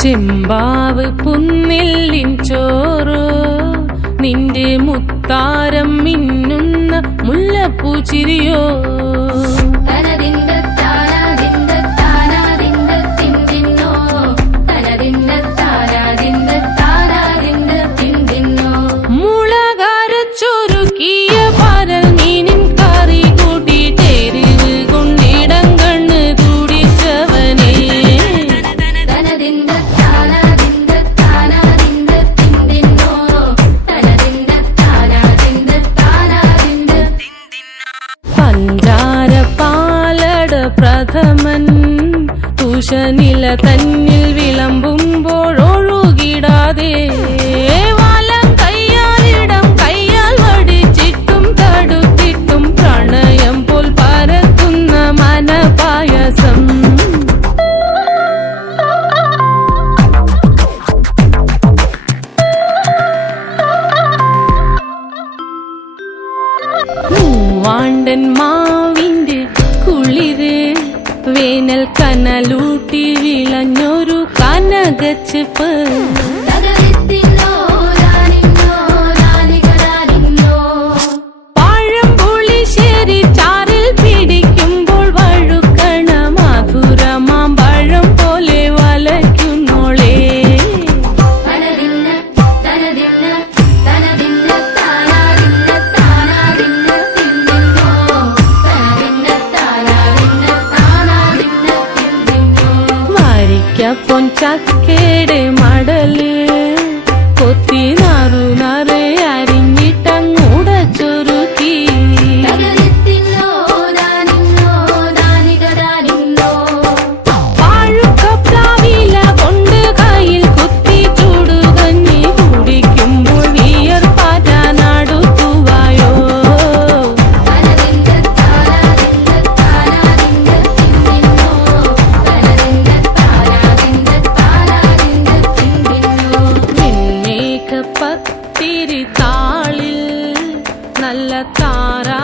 ചെമ്പാവ് പുന്നെല്ലിൻ ചോറോ നിന്റെ മുത്താരം മിന്നുന്ന മുല്ലപ്പൂ ചിരിയോ മുളകരച്ചൊരുക്കിയ പരൽ മീനിൻ കറി കൂട്ടി ചേരിവ് കൊണ്ടിടം കണ്ണ് തുടിച്ചവനേ പഞ്ചാര പാലട പ്രഥമൻ തുഷനില തന്നിൽ വിളമ്പുമ്പോഴൊഴുകിടാതെ വലം കയ്യാലിടം കയ്യാൽ വടിച്ചിട്ടും തടുത്തിട്ടും പ്രണയം പോൽ പരത്തുന്ന മനപായസം മൂവാണ്ടൻ മാവിന്റെ കുളിര് വേനൽ കനലൂട്ടി വിളഞ്ഞൊരു കനകച്ചെപ്പ് പഴംപുളിശ്ശേരി ചാറിൽ പിടിക്കുമ്പോൾ വഴുക്കണ മധുരമാം പഴം പോലെ വലയ്ക്കുന്നോളേ പൊൻചക്കയുടെ മടല് കൊത്തി നാറു നറെ അരിഞ്ഞിട്ടങ്ങൂട ചൊരുക്കി വാഴുക്കപ്ലാവില കൊണ്ട് കയ്യിൽ കുത്തി ചൂടുകഞ്ഞി കുടിക്കുമ്പോൾ വിയർപ്പാറ്റാനടുത്തുവായോ പത്തിരി താളിൽ നല്ല താരാ